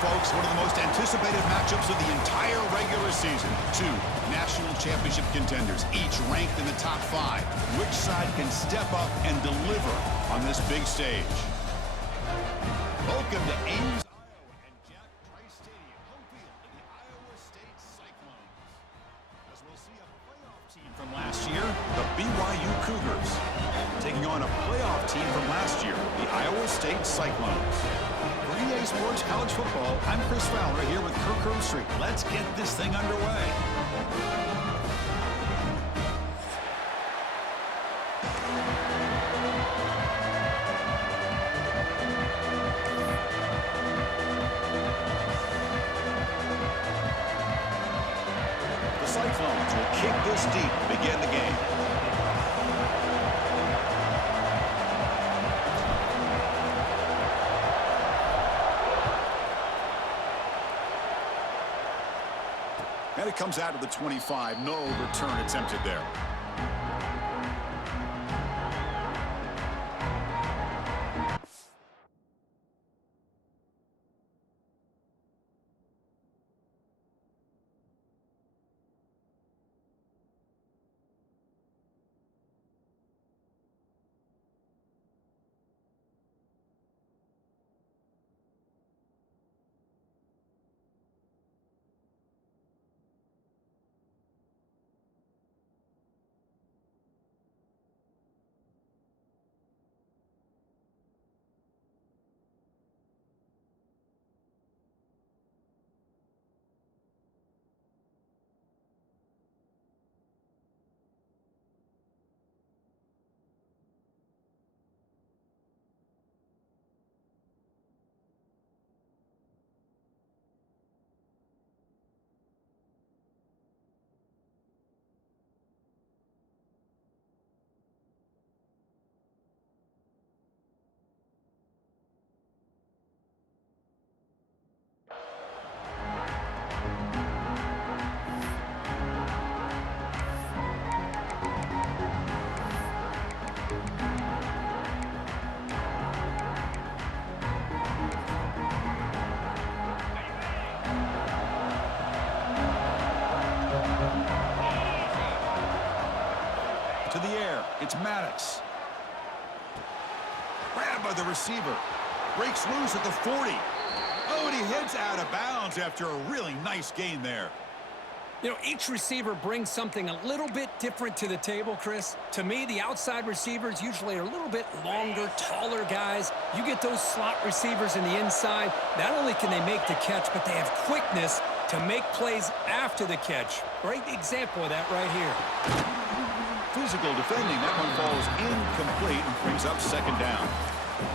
folks, one of the most anticipated matchups of the entire regular season. Two national championship contenders, each ranked in the top 5. Which side can step up and deliver on this big stage? Welcome to Ames, Iowa, and Jack Trice Stadium, home field of the Iowa State Cyclones. As we'll see a playoff team from last year, the BYU Cougars, taking on a playoff team from last year, the Iowa State Cyclones. For EA Sports College Football, I'm Chris Fowler here with Kirk Herbstreit. Let's get this thing underway. The Cyclones will kick this deep to begin the game. And it comes out of the 25. No return attempted there. To the air, it's Maddox. Grabbed by the receiver. Breaks loose at the 40. Oh, and he heads out of bounds after a really nice gain there. You know, each receiver brings something a little bit different to the table, Chris. To me, the outside receivers usually are a little bit longer, taller guys. You get those slot receivers in the inside, not only can they make the catch, but they have quickness to make plays after the catch. Great example of that right here. Physical defending. That one falls incomplete and brings up second down.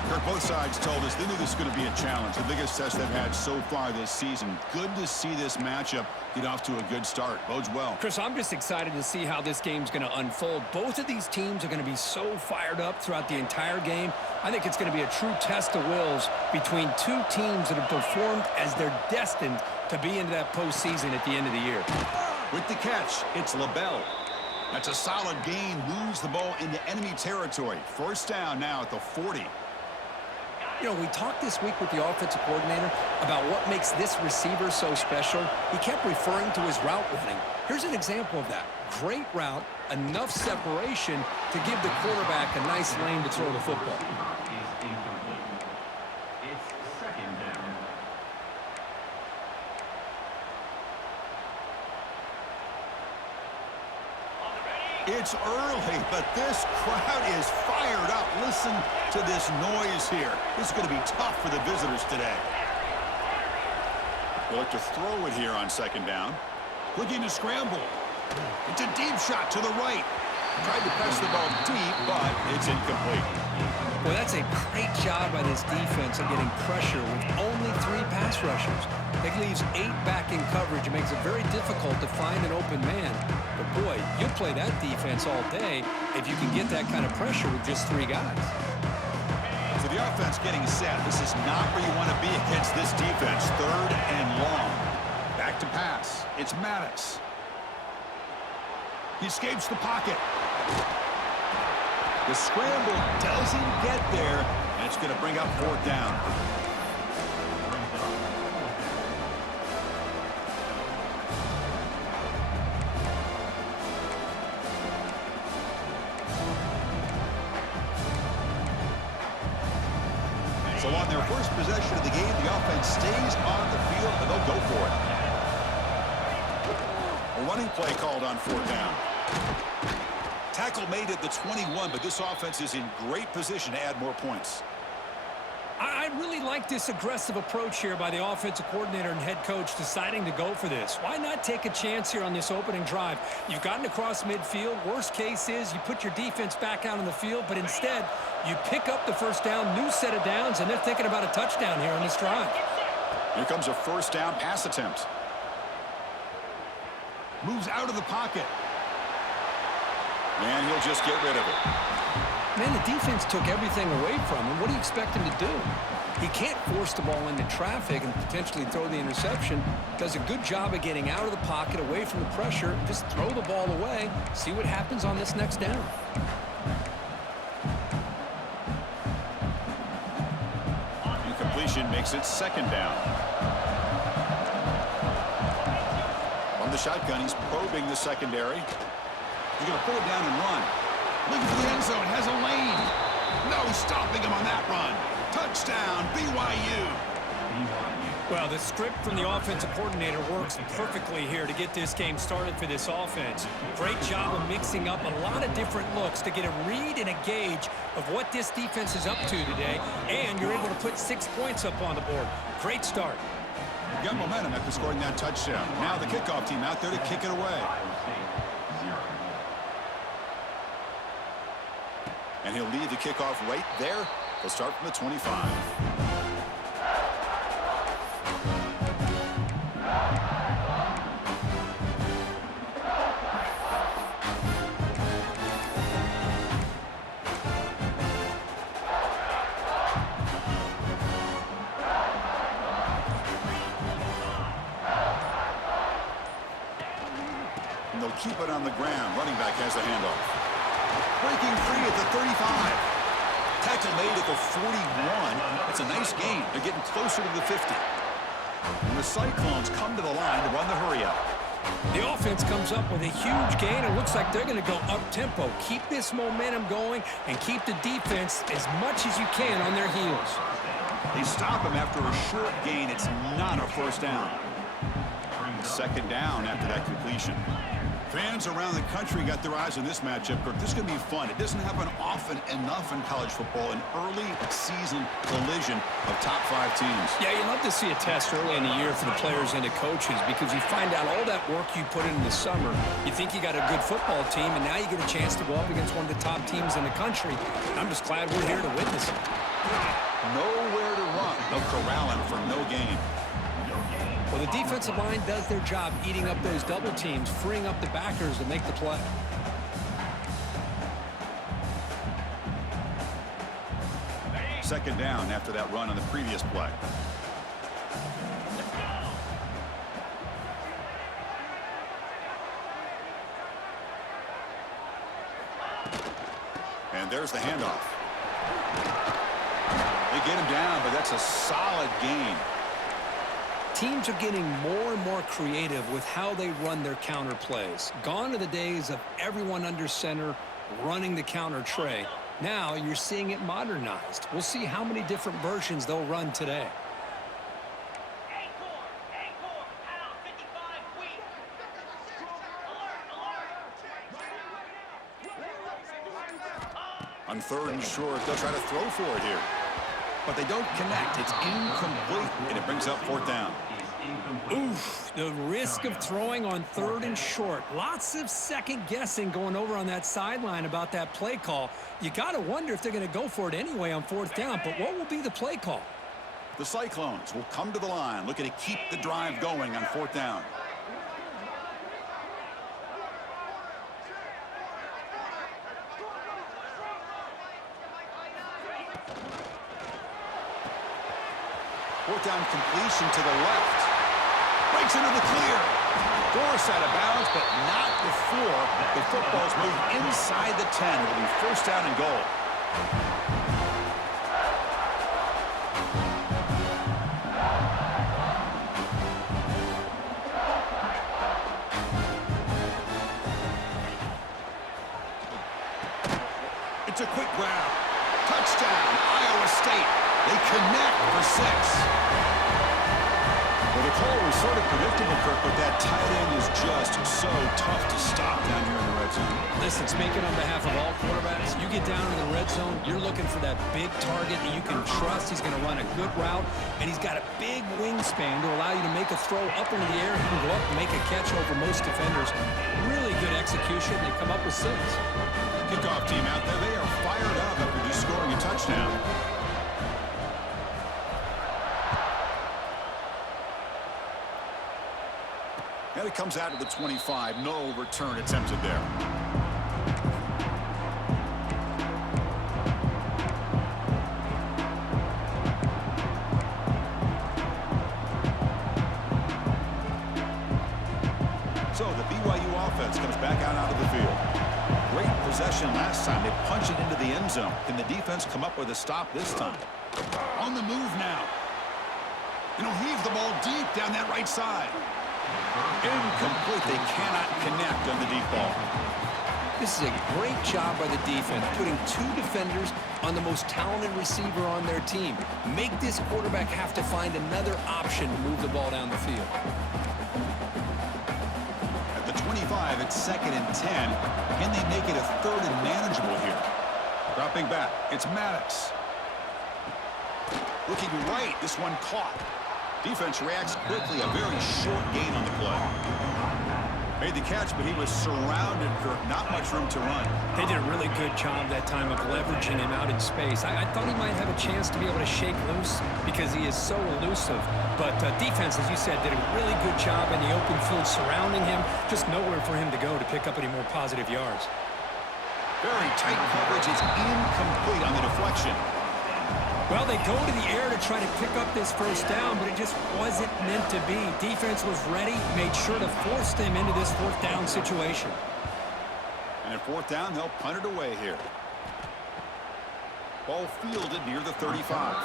Kirk, both sides told us they knew this was going to be a challenge, the biggest test they've had so far this season. Good to see this matchup get off to a good start. Bodes well. Chris, I'm just excited to see how this game's going to unfold. Both of these teams are going to be so fired up throughout the entire game. I think it's going to be a true test of wills between two teams that have performed as they're destined to be into that postseason at the end of the year. With the catch, it's LaBelle. That's a solid gain. Moves the ball into enemy territory. First down now at the 40. You know, we talked this week with the offensive coordinator about what makes this receiver so special. He kept referring to his route running. Here's an example of that. Great route, enough separation to give the quarterback a nice lane to throw the football. It's early, but this crowd is fired up. Listen to this noise here. This is going to be tough for the visitors today. They'll look to throw it here on second down. Looking to scramble. It's a deep shot to the right. Tried to press the ball deep, but it's incomplete. Well, that's a great job by this defense of getting pressure with only 3 pass rushers. That leaves 8 back in coverage. It makes it very difficult to find an open man. But, boy, you'll play that defense all day if you can get that kind of pressure with just 3 guys. So the offense getting set. This is not where you want to be against this defense. Third and long. Back to pass. It's Maddox. He escapes the pocket. The scramble doesn't get there, and it's going to bring up fourth down. their first possession of the game, the offense stays on the field, and they'll go for it. A running play called on fourth down. Tackle made at the 21, but this offense is in great position to add more points. I really like this aggressive approach here by the offensive coordinator and head coach deciding to go for this. Why not take a chance here on this opening drive? You've gotten across midfield. Worst case is you put your defense back out on the field, but instead you pick up the first down, new set of downs, and they're thinking about a touchdown here on this drive. Here comes a first down pass attempt. Moves out of the pocket. And he'll just get rid of it. Man, the defense took everything away from him. What do you expect him to do? He can't force the ball into traffic and potentially throw the interception. Does a good job of getting out of the pocket, away from the pressure. Just throw the ball away. See what happens on this next down. Incompletion makes it second down. From the shotgun, he's probing the secondary. He's going to pull it down and run. Looking for the end zone, has a lane. No stopping him on that run. Touchdown, BYU. Well, the script from the offensive coordinator works perfectly here to get this game started for this offense. Great job of mixing up a lot of different looks to get a read and a gauge of what this defense is up to today, and you're able to put 6 points up on the board. Great start. Got momentum after scoring that touchdown. Now the kickoff team out there to kick it away. And he'll leave the kickoff right there. They'll start from the 25. And they'll keep it on the ground. Running back has the handoff. Breaking free at the 35. Tackle made at the 41. It's a nice gain. They're getting closer to the 50. And the Cyclones come to the line to run the hurry-up. The offense comes up with a huge gain. It looks like they're going to go up-tempo. Keep this momentum going and keep the defense as much as you can on their heels. They stop him after a short gain. It's not a first down. Second down after that completion. Fans around the country got their eyes on this matchup, Kirk. This is going to be fun. It doesn't happen often enough in college football, an early season collision of top 5 teams. Yeah, you love to see a test early in the year for the players and the coaches because you find out all that work you put in the summer. You think you got a good football team, and now you get a chance to go up against one of the top teams in the country. I'm just glad we're here to witness it. Nowhere to run. They'll corral him for no gain. Well, the defensive line does their job eating up those double teams, freeing up the backers to make the play. Second down after that run on the previous play. And there's the handoff. They get him down, but that's a solid gain. Teams are getting more and more creative with how they run their counter plays. Gone are the days of everyone under center running the counter tray. Now you're seeing it modernized. We'll see how many different versions they'll run today. On third and short, they'll try to throw for it here. But they don't connect. It's incomplete, and it brings up fourth down. Oof, the risk of throwing on third and short. Lots of second guessing going over on that sideline about that play call. You got to wonder if they're going to go for it anyway on fourth down, but what will be the play call? The Cyclones will come to the line, looking to keep the drive going on fourth down. Fourth down completion to the left. Breaks into the clear. Forced out of bounds, but not before the football's moved inside the 10. It'll be first down and goal. It's a quick grab. Touchdown, Iowa State. They connect for 6. Well, the call was sort of predictable, Kirk, but that tight end is just so tough to stop down here in the red zone. Listen, speaking on behalf of all quarterbacks, you get down in the red zone, you're looking for that big target that you can trust. He's going to run a good route, and he's got a big wingspan to allow you to make a throw up into the air. He can go up and make a catch over most defenders. Really good execution. They come up with 6. Kickoff team out there. They are fired up after just scoring a touchdown. And it comes out to the 25. No return attempted there. So the BYU offense comes back out onto the field. Great possession last time. They punch it into the end zone. Can the defense come up with a stop this time? On the move now. And he'll heave the ball deep down that right side. Incomplete. They cannot connect on the deep ball. This is a great job by the defense, putting 2 defenders on the most talented receiver on their team. Make this quarterback have to find another option to move the ball down the field. At the 25, it's 2nd and 10. Can they make it a 3rd and manageable here? Dropping back, it's Maddox. Looking right, this one caught. Defense reacts quickly, a very short gain on the play. Made the catch, but he was surrounded, Kirk. Not much room to run. They did a really good job that time of leveraging him out in space. I thought he might have a chance to be able to shake loose because he is so elusive. But defense, as you said, did a really good job in the open field surrounding him. Just nowhere for him to go to pick up any more positive yards. Very tight coverage. It's incomplete on the deflection. Well, they go to the air to try to pick up this first down, but it just wasn't meant to be. Defense was ready, made sure to force them into this 4th down situation. And at 4th down, they'll punt it away here. Ball fielded near the 35.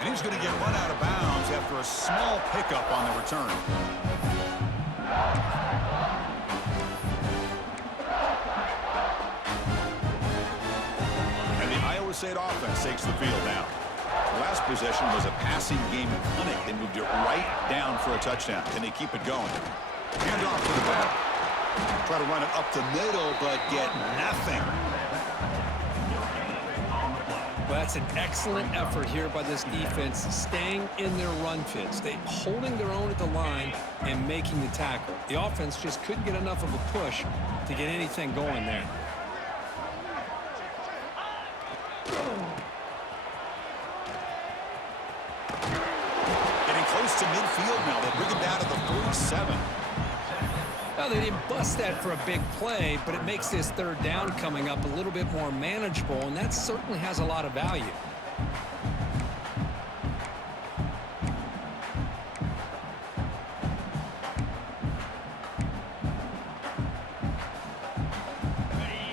And he's going to get run out of bounds after a small pickup on the return. And the Iowa State offense takes the field now. The last possession was a passing game clinic. They moved it right down for a touchdown. Can they keep it going? Hand off to the back. Try to run it up the middle, but get nothing. Well, that's an excellent effort here by this defense, staying in their run fits. They holding their own at the line and making the tackle. The offense just couldn't get enough of a push to get anything going there. To midfield now. They bring it down to the 47. Well, they didn't bust that for a big play, but it makes this 3rd down coming up a little bit more manageable, and that certainly has a lot of value.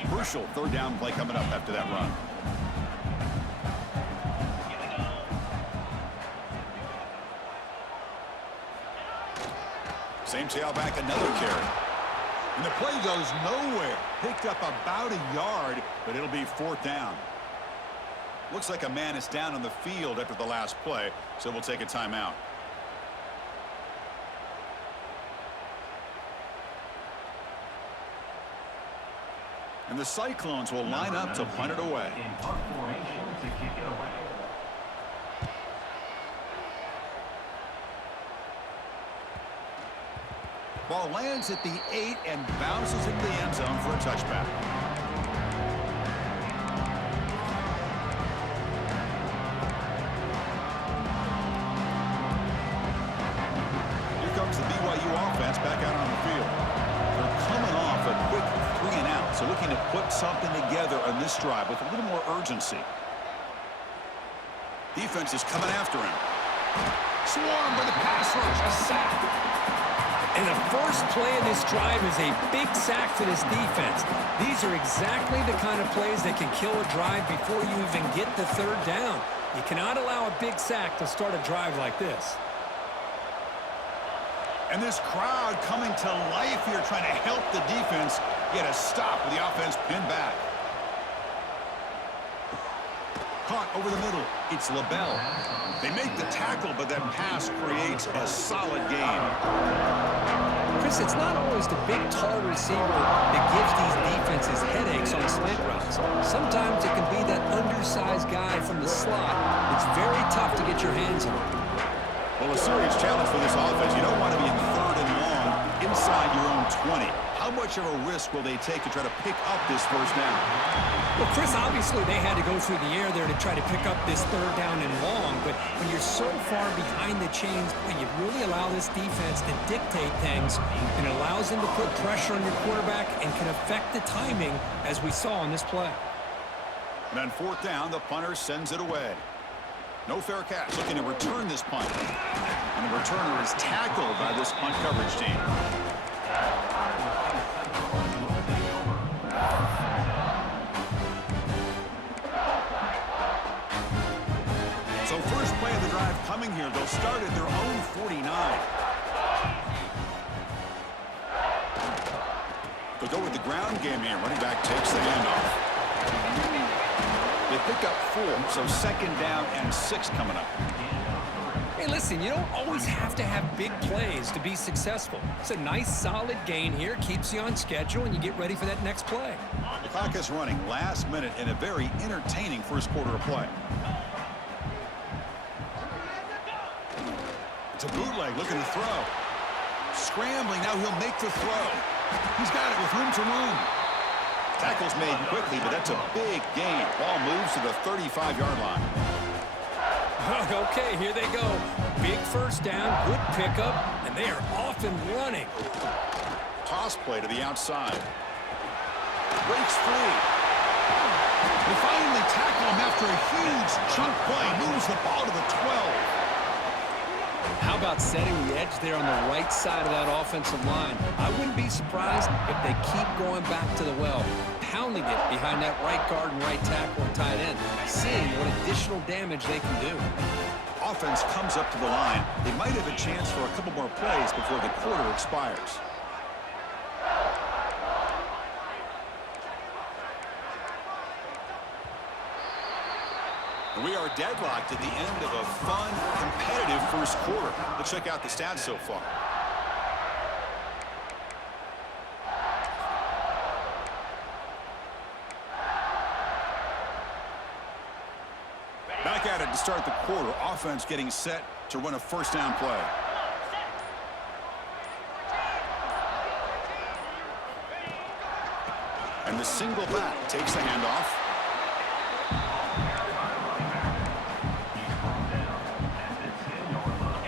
Crucial 3rd down play coming up after that run. Same tailback, another carry. And the play goes nowhere. Picked up about a yard, but it'll be 4th down. Looks like a man is down on the field after the last play, so we'll take a timeout. And the Cyclones will line up to punt it away. Ball lands at the 8 and bounces into the end zone for a touchback. Here comes the BYU offense back out on the field. They're coming off a quick 3 and out, so looking to put something together on this drive with a little more urgency. Defense is coming after him. Swarmed by the pass rush, a sack. And the first play of this drive is a big sack for this defense. These are exactly the kind of plays that can kill a drive before you even get the 3rd down. You cannot allow a big sack to start a drive like this. And this crowd coming to life here, trying to help the defense get a stop with the offense pinned back. Caught over the middle. It's LaBelle. They make the tackle, but that pass creates a solid gain. Chris, it's not always the big, tall receiver that gives these defenses headaches on slant routes. Sometimes it can be that undersized guy from the slot. It's very tough to get your hands on. Well, a serious challenge for this offense. You don't want to be in 3rd and long inside your own 20. How much of a risk will they take to try to pick up this first down? Well, Chris, obviously they had to go through the air there to try to pick up this 3rd down and long, but when you're so far behind the chains, boy, you really allow this defense to dictate things, and it allows them to put pressure on your quarterback and can affect the timing, as we saw on this play. And on 4th down, the punter sends it away. No fair catch, looking to return this punt. And the returner is tackled by this punt coverage team. So first play of the drive coming here. They'll start at their own 49. They'll go with the ground game here. Running back takes the handoff. They pick up 4, so 2nd down and 6 coming up. Hey, listen, you don't always have to have big plays to be successful. It's a nice, solid gain here. Keeps you on schedule, and you get ready for that next play. The clock is running last minute in a very entertaining first quarter of play. It's a bootleg looking to throw. Scrambling, now he'll make the throw. He's got it with room to room. Tackle's made quickly, but that's a big gain. Ball moves to the 35-yard line. Okay, here they go. Big first down, good pickup, and they are off and running. Toss play to the outside. Breaks free. They finally tackle him after a huge chunk play. Moves the ball to the 12. How about setting the edge there on the right side of that offensive line? I wouldn't be surprised if they keep going back to the well, pounding it behind that right guard and right tackle and tight end, seeing what additional damage they can do. Offense comes up to the line. They might have a chance for a couple more plays before the quarter expires. We are deadlocked at the end of a fun, competitive first quarter. Let's check out the stats so far. Back at it to start the quarter. Offense getting set to run a first down play. And the single back takes the handoff.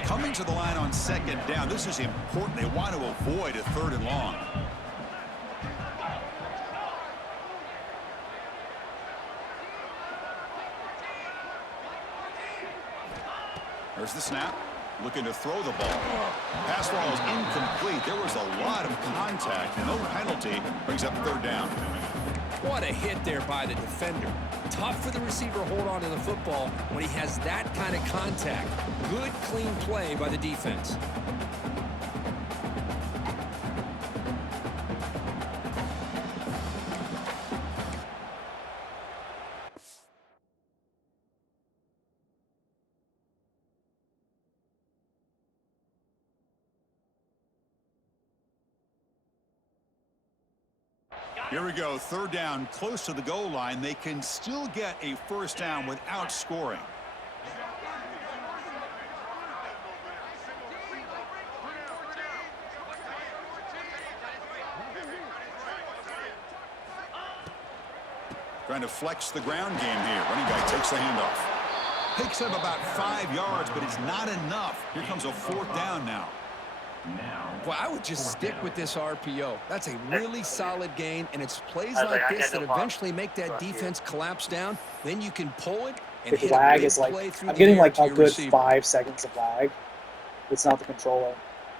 Coming to the line on 2nd down. This is important. They want to avoid a 3rd and long. There's the snap. Looking to throw the ball. Pass ball is incomplete. There was a lot of contact. No penalty. Brings up 3rd down. What a hit there by the defender. Tough for the receiver to hold on to the football when he has that kind of contact. Good, clean play by the defense. Here we go. 3rd down, close to the goal line. They can still get a first down without scoring. Trying to flex the ground game here. Running back takes the handoff. Picks up about 5 yards, but it's not enough. Here comes a 4th down now. Well, I would just stick with this RPO. That's a really solid gain, and it's plays like this that eventually make that defense collapse down. Then you can pull it and hit lag a big is like, play through I'm the getting air like to a your good receiver. 5 seconds of lag. It's not the controller.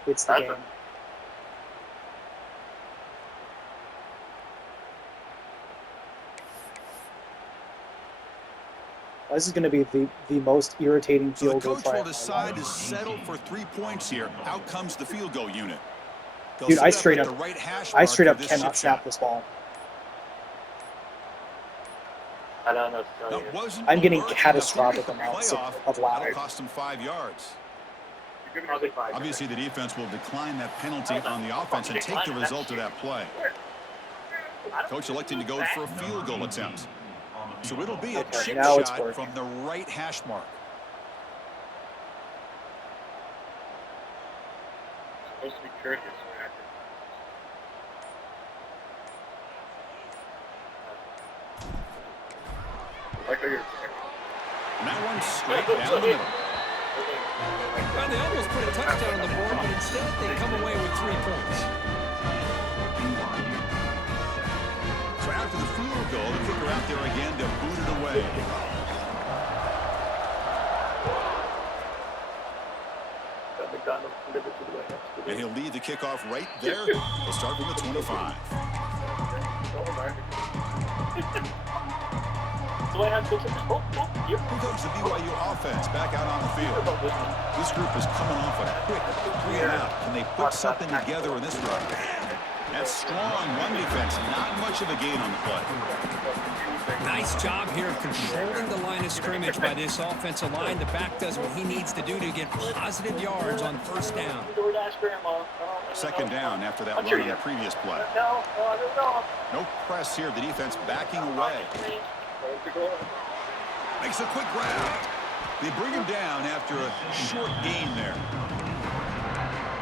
It's the game. This is going to be the most irritating So the field goal coach try. will decide to settle for 3 points here. Out comes the field goal unit. They'll Dude, set I straight at up, the right hash I mark straight for up this cannot chip snap shot. this ball. I don't know what to tell That you. wasn't I'm getting alert enough catastrophic to get the amounts playoff. of That'll loud. cost them 5 yards. I'll take 5. Obviously, the defense will decline that penalty on the offense and take the result of that play. Coach electing to go for a field goal attempt. So it'll be a chip now it's shot working. from the right hash mark. Supposed to be courteous. Like how you're And that one's straight down the middle. Well, they almost put a touchdown on the board, but instead they come away with 3 points. So after the field goal, the kicker out there again to boot it away. And he'll lead the kickoff right there. He'll start from the 25. Here comes the BYU offense back out on the field. This group is coming off a quick 3-and-out. Can they put something together in this run? That's strong run defense. Not much of a gain on the play. Nice job here of controlling the line of scrimmage by this offensive line. The back does what he needs to do to get positive yards on first down. Second down after that run on the previous play. No press here. The defense backing away. Makes a quick grab. They bring him down after a short gain there.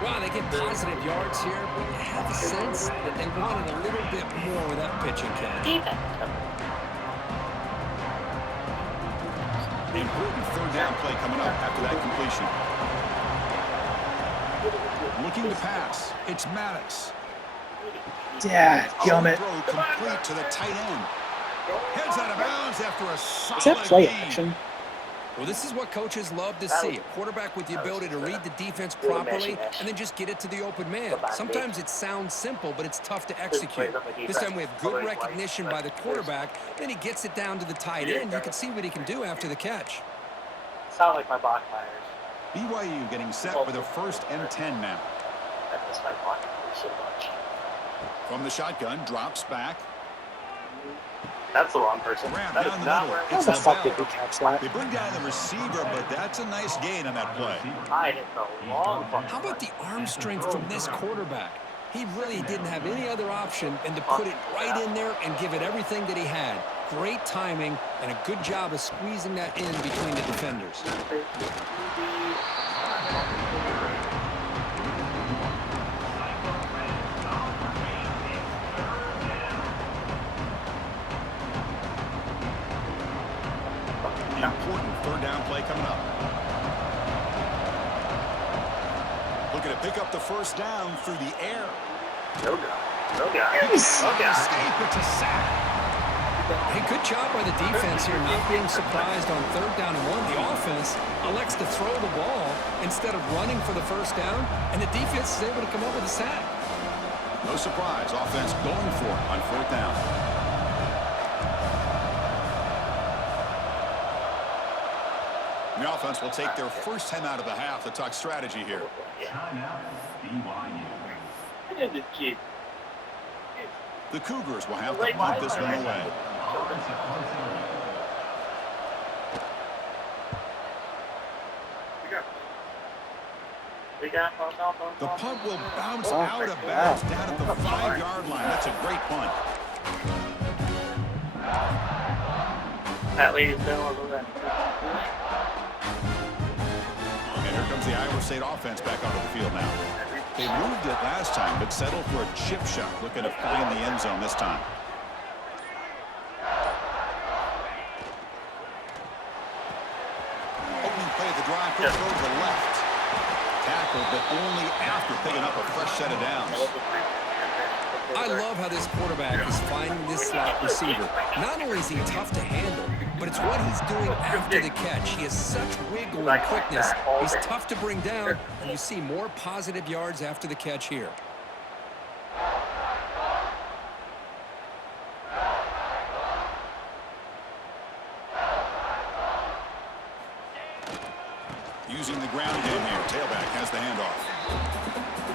Well, they get positive yards here, but you have a sense that they wanted a little bit more with that pitching catch. The important third down play coming up after that completion. Looking to pass. It's Maddox. Dadgummit. Throw complete to the tight end. Heads out of bounds after a solid Is that play gain. action? Well, this is what coaches love to see. A quarterback with the ability to read the defense properly and then just get it to the open man. Sometimes it sounds simple, but it's tough to execute. This time we have good recognition by the quarterback. Then he gets it down to the tight end. You can see what he can do after the catch. Sound like my Bachmeyers. BYU getting set for the 1st and 10 now. I miss my Bachmeyers so much. From the shotgun, drops back. That's the wrong person. Wrap That down is the not middle. where It's How the fuck Lavelle. did we catch that? They bring down the receiver, but that's a nice gain on that play. I hit the long fucking How about the arm strength from this quarterback? He really didn't have any other option than to put it right in there and give it everything that he had. Great timing and a good job of squeezing that in between the defenders. Important third down play coming up. Looking to pick up the first down through the air. No guy. No guy. Yes. No guy. Escape, it's a sack. Hey, good job by the defense here, not being surprised on 3rd down and 1. The offense elects to throw the ball instead of running for the first down, and the defense is able to come up with a sack. No surprise, offense going for it on 4th down. The offense will take their first time out of the half to talk strategy here. The Cougars will have to punt this one away. The punt will bounce out of bounds down at the 5-yard line. That's a great punt. That lady's been over that. And here comes the Iowa State offense back onto the field now. They moved it last time, but settled for a chip shot, looking to find the end zone this time. Opening play of the drive, quick throw to the left. Tackled, but only after picking up a fresh set of downs. I love how this quarterback is finding this slot receiver. Not only is he tough to handle, but it's what he's doing after the catch. He has such wiggle and quickness. He's tough to bring down, and you see more positive yards after the catch here. Using the ground game here. Tailback has the handoff.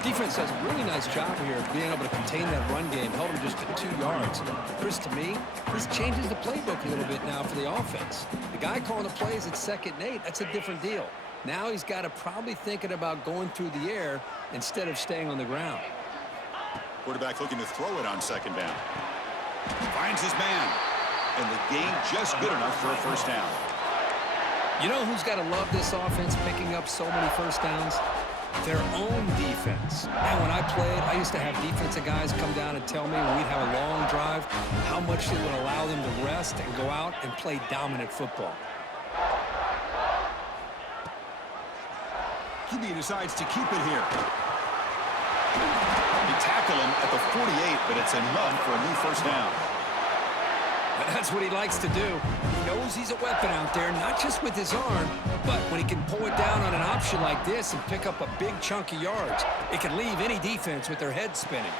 Defense does a really nice job here of being able to contain that run game. Held him just to 2 yards. Chris, to me, this changes the playbook a little bit now for the offense. The guy calling the plays at 2nd and 8, that's a different deal. Now he's got to probably thinking about going through the air instead of staying on the ground. Quarterback looking to throw it on 2nd down. Finds his man. And the gain just good enough for a first down. You know who's got to love this offense picking up so many first downs? Their own defense. And when I played, I used to have defensive guys come down and tell me when we'd have a long drive how much it would allow them to rest and go out and play dominant football. QB decides to keep it here. They tackle him at the 48, but it's enough for a new first down. That's what he likes to do. He knows he's a weapon out there, not just with his arm, but when he can pull it down on an option like this and pick up a big chunk of yards, it can leave any defense with their head spinning.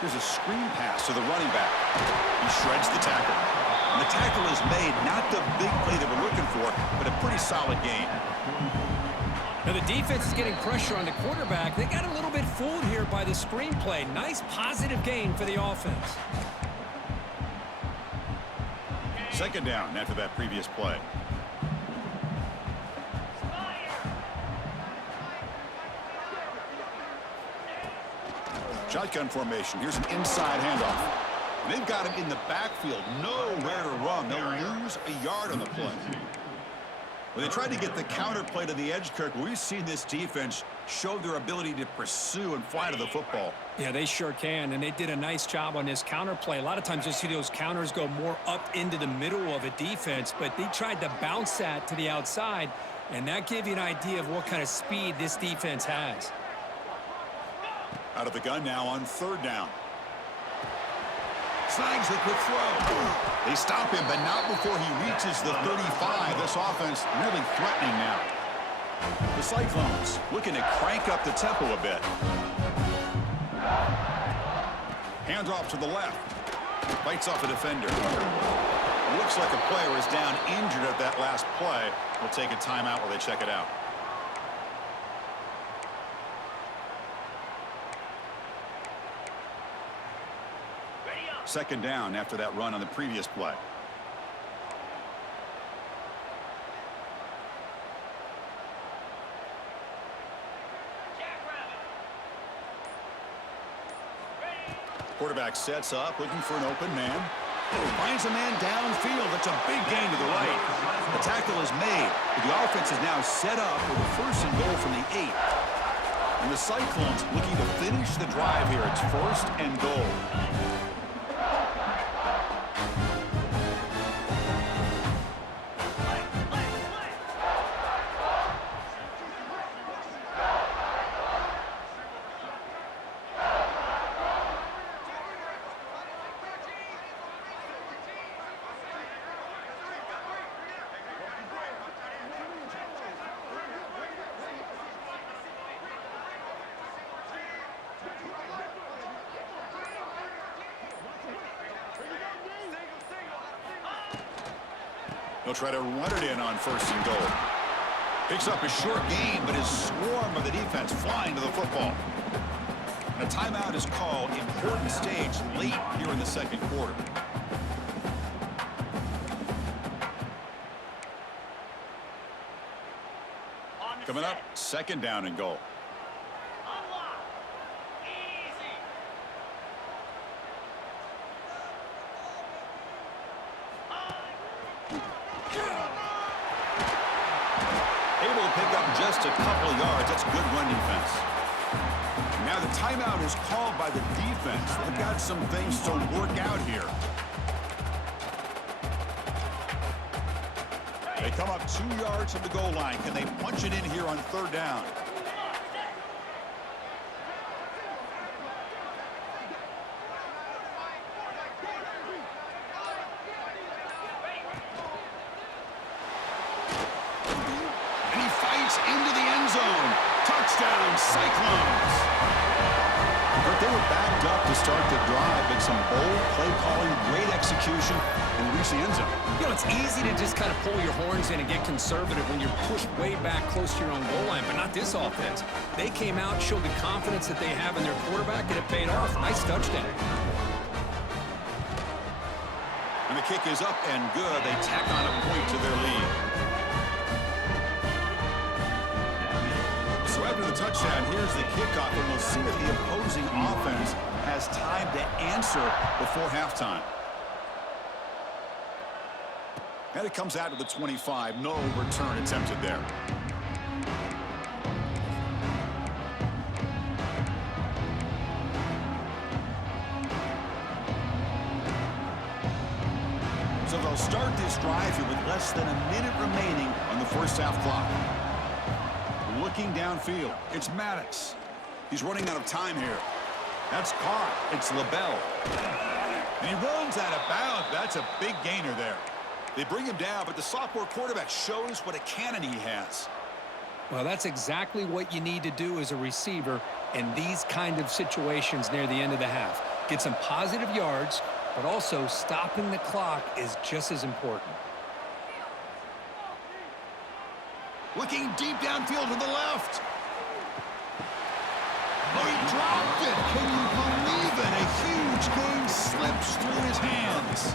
Here's a screen pass to the running back. He shreds the tackle. And the tackle is made, not the big play that we're looking for, but a pretty solid gain. Now the defense is getting pressure on the quarterback. They got a little bit fooled here by the screen play. Nice positive gain for the offense. 2nd down after that previous play. Shotgun formation. Here's an inside handoff. They've got him in the backfield. Nowhere to run. They'll lose a yard on the play. When they tried to get the counter play to the edge, Kirk, we've seen this defense show their ability to pursue and fly to the football. Yeah, they sure can, and they did a nice job on this counter play. A lot of times you'll see those counters go more up into the middle of a defense, but they tried to bounce that to the outside, and that gave you an idea of what kind of speed this defense has. Out of the gun now on 3rd down. Snags the quick throw. They stop him, but not before he reaches the 35. This offense really threatening now. The Cyclones looking to crank up the tempo a bit. Handoff to the left. Bites off a defender. Looks like a player is down injured at that last play. We'll take a timeout while they check it out. Second down after that run on the previous play. Quarterback sets up, looking for an open man. Finds a man downfield. That's a big gain to the right. The tackle is made. But the offense is now set up with a 1st and goal from the 8. And the Cyclones looking to finish the drive here. It's 1st and goal. They'll try to run it in on 1st and goal. Picks up a short gain, but his swarm of the defense flying to the football. And a timeout is called. Important stage late here in the 2nd quarter. Coming up, 2nd down and goal. Able to pick up just a couple of yards. That's good run defense. Now the timeout is called by the defense. They've got some things to work out here. They come up 2 yards from the goal line. Can they punch it in here on 3rd down? Into the end zone. Touchdown, Cyclones. But they were backed up to start the drive, but some bold play calling, great execution, and reach the end zone. You know, it's easy to just kind of pull your horns in and get conservative when you're pushed way back close to your own goal line, but not this offense. They came out, showed the confidence that they have in their quarterback, and it paid off. Nice touchdown. And the kick is up and good. They tack on a point to their lead. So after the touchdown, here's the kickoff, and we'll see if the opposing offense has time to answer before halftime. And it comes out to the 25. No return attempted there. So they'll start this drive here with less than a minute remaining on the first half clock. Looking downfield, it's Maddox. He's running out of time here. That's caught. It's LaBelle. And he runs out of bounds. That's a big gainer there. They bring him down, but the sophomore quarterback shows what a cannon he has. Well, that's exactly what you need to do as a receiver in these kind of situations near the end of the half. Get some positive yards, but also stopping the clock is just as important. Looking deep downfield to the left. Oh, he dropped it. Can you believe it? A huge gain slips through his hands.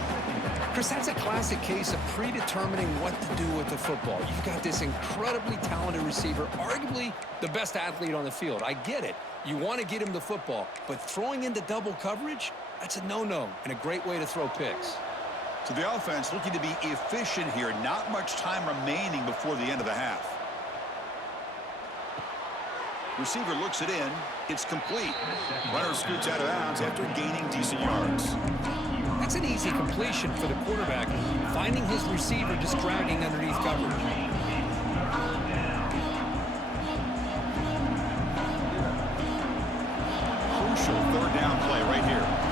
Chris, that's a classic case of predetermining what to do with the football. You've got this incredibly talented receiver, arguably the best athlete on the field. I get it. You want to get him the football, but throwing into double coverage, that's a no-no and a great way to throw picks. So the offense looking to be efficient here. Not much time remaining before the end of the half. Receiver looks it in. It's complete. Runner scoots out of bounds after gaining decent yards. That's an easy completion for the quarterback, finding his receiver just dragging underneath coverage. Crucial third down play right here.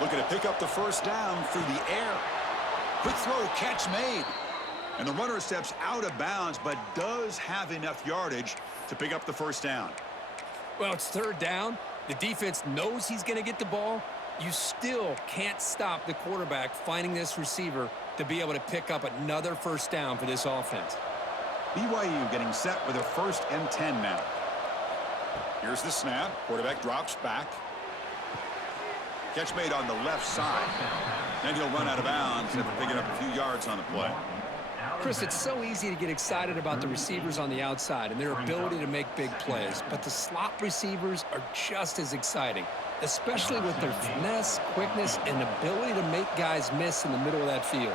Looking to pick up the first down through the air. Quick throw, catch made. And the runner steps out of bounds, but does have enough yardage to pick up the first down. Well, it's third down. The defense knows he's going to get the ball. You still can't stop the quarterback finding this receiver to be able to pick up another first down for this offense. BYU getting set with a 1st and 10 now. Here's the snap. Quarterback drops back. Catch made on the left side. Then he'll run out of bounds after picking up a few yards on the play. Chris, it's so easy to get excited about the receivers on the outside and their ability to make big plays, but the slot receivers are just as exciting, especially with their finesse, quickness, and ability to make guys miss in the middle of that field.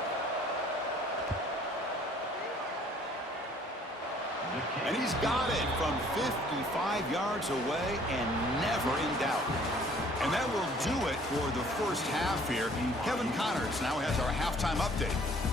And he's got it from 55 yards away and never in doubt. And that will do it for the first half here. Kevin Connors now has our halftime update.